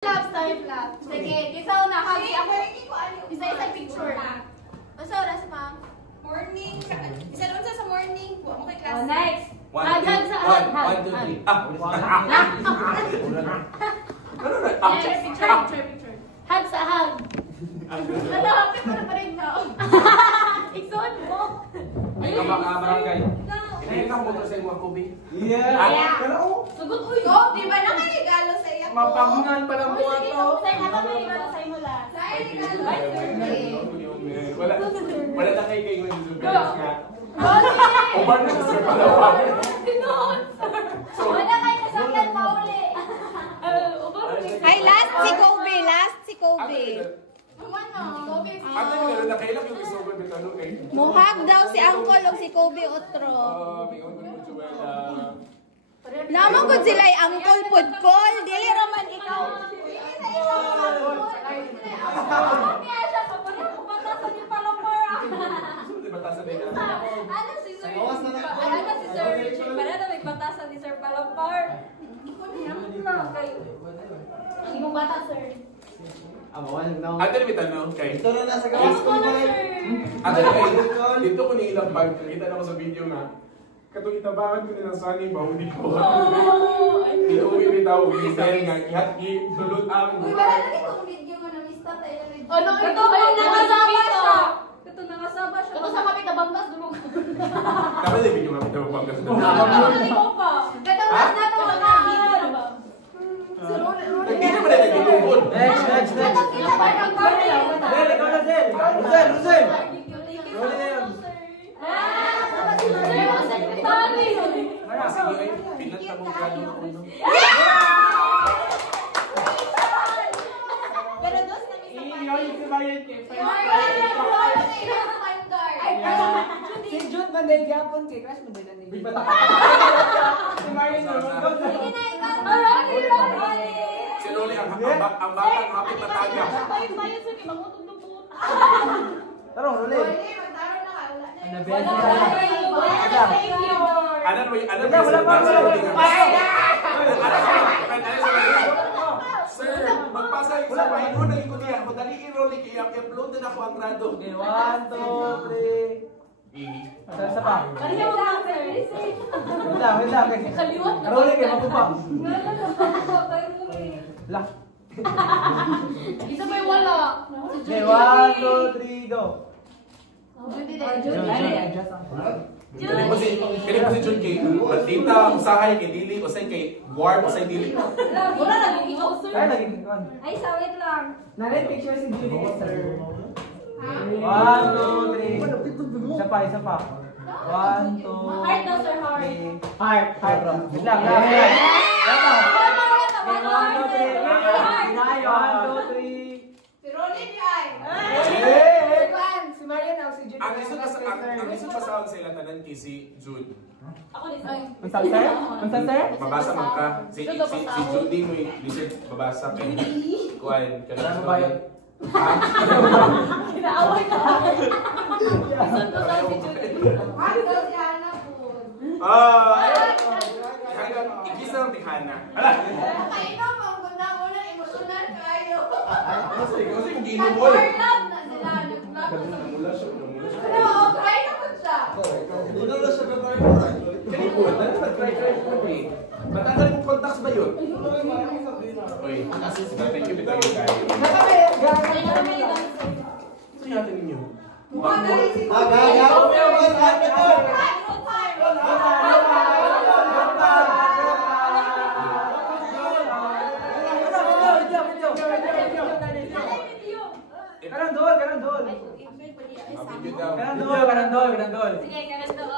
Time lapse. Sige, isa una. Hagi ako. Isa-isa picture. Basta oras, ma'am? Morning. Isa doon sa morning. Buwa mo kay class. Oh, next. One, two, three. Ano na? Next, picture. Hug sa hug. Ano, hapit mo na pa rin na. Ikson mo. Ay, barangay. Hindi ka motor sa mga kubi. Yeah. Pero, Sugot, uy. Go, di ba nakaregalo sa iyo? mapangan pa lang Uy, buwan sige, to. say, habang may regalo sa'yo mo lahat. Sa regalo. Ay, birthday. Wala na kayo kayo yung Go. Uban na sa Palawan. Wala kayo nasakyan pa uli. Ay, last si Kobe. Ano yung na kailang yung gusto ko ng tanong kay? Muhag daw si Uncle o si Kobe Otro. May unang Venezuela. Naman ko sila ay Uncle Pudkol. Dili raman ikaw. Di ba tasa din yan? Ano si Sir? Ano si Sir Richard? Para may batasan ni Sir Palampar. Hindi mo bata, Sir. Ano yung tanong kay? Ito na nasa Ano gawas ko ko na, ba? Sir? Ano kay? Dito ko niilang bag. Nakita na ko sa video nga. Katong itabangan ko nilang sunny ba? Hindi ko. Hindi ko bitaw. Gisel nga. Sulot ang. Ano? Ito ay nakasama siya. Ito nakasama siya. Ito sa kapit na bangkas. Dumog. Kami na video nga. Ito pang kasi. Ikaw pa. Katapos na ito. Hindi naman na nagtutubod. Next. Kita ba yung corner? Zel, ikaw na Zel. Ruzel. Rolling na yun. Sige ay pinat na mong gano'n ako. Pero dos na Si Jude Manday Gapon kay Crash Manday na ni. Si Marian Si Rolly ang batang hapit na taga. Tarong, Rolling. Sir, magpasa yung sa pahingo na ikot yan. Madali i-rolly kaya upload na ako ang grado. 1, 2, 3. Sa pa. Wait lang. Rolling kayo, mapupa. Lah. Isa pa yung wala. Okay, 1, 2, 3, go. Kaya po si Jun kay Tita, usahay kay Dili, usay kay Guard, usay Dili. Wala na, ikaw, sir. Ay, lagi kon. Ay, sawit lang. Narin picture si Judy, sir. 1, 2, 3. Isa pa. 1, 2, Heart daw, sir, heart. 3. Heart. Wait lang. Tama. 1, 2, 3. Si Rolly ay. Si Marian o si Judy. Ang iso pa sa sila tanan kay si Jude. Ako din, sir. Unsan sir? Mabasa man ka. Si Judy mo lisod babasa kay Kuan. Ano ba yun? Inaaway ka. Isun ko sa si Judy. Igisa ang tihana. Kasi yung ginuboy. Namula siya. Una na siya ba tayo? Kalipod, nag-try po eh. Matanggal mo contacts ba yun? Uy, thank you bitaw yung kayo. Ito natin ninyo. Karandol. Video daw. Karandol. Sige, ganun doon.